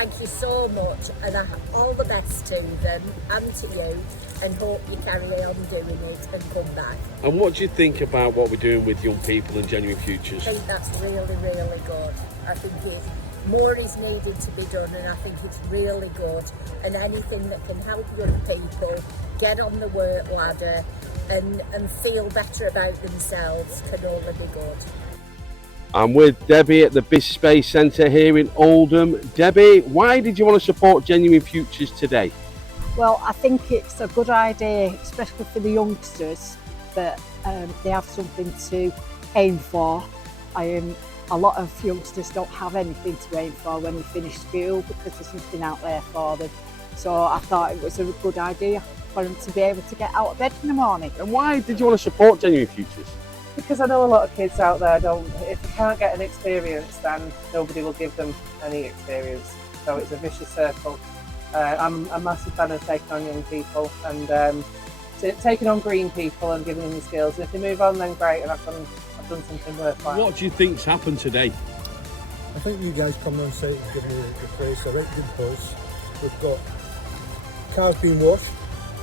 thank you so much, and I have all the best to them and to you, and hope you carry on doing it and come back. And what do you think about what we're doing with young people and Genuine Futures? I think that's really, really good. I think more is needed to be done, and I think it's really good. And anything that can help young people get on the work ladder and feel better about themselves can only be good. I'm with Debbie at the Biz Space Centre here in Oldham. Debbie, why did you want to support Genuine Futures today? Well, I think it's a good idea, especially for the youngsters, that they have something to aim for. A lot of youngsters don't have anything to aim for when they finish school because there's nothing out there for them. So I thought it was a good idea for them to be able to get out of bed in the morning. And why did you want to support Genuine Futures? Because I know a lot of kids out there if they can't get an experience, then nobody will give them any experience. So it's a vicious circle. I'm a massive fan of taking on young people and taking on green people and giving them the skills. And if they move on, then great, and I've done something worthwhile. What do you think's happened today? I think you guys coming on site and giving the place a right good pulse. We've got cars being washed,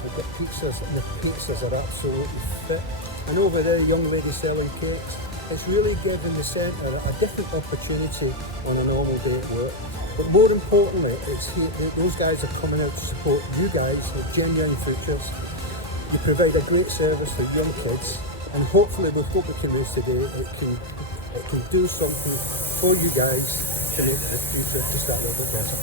we've got pizzas, and the pizzas are absolutely fit. And over there, young lady selling cakes. It's really giving the centre a different opportunity on a normal day at work. But more importantly, those guys are coming out to support you guys with Genuine Futures. You provide a great service for young kids, and hopefully with what we can raise today, it can do something for you guys to make the future just that little bit better.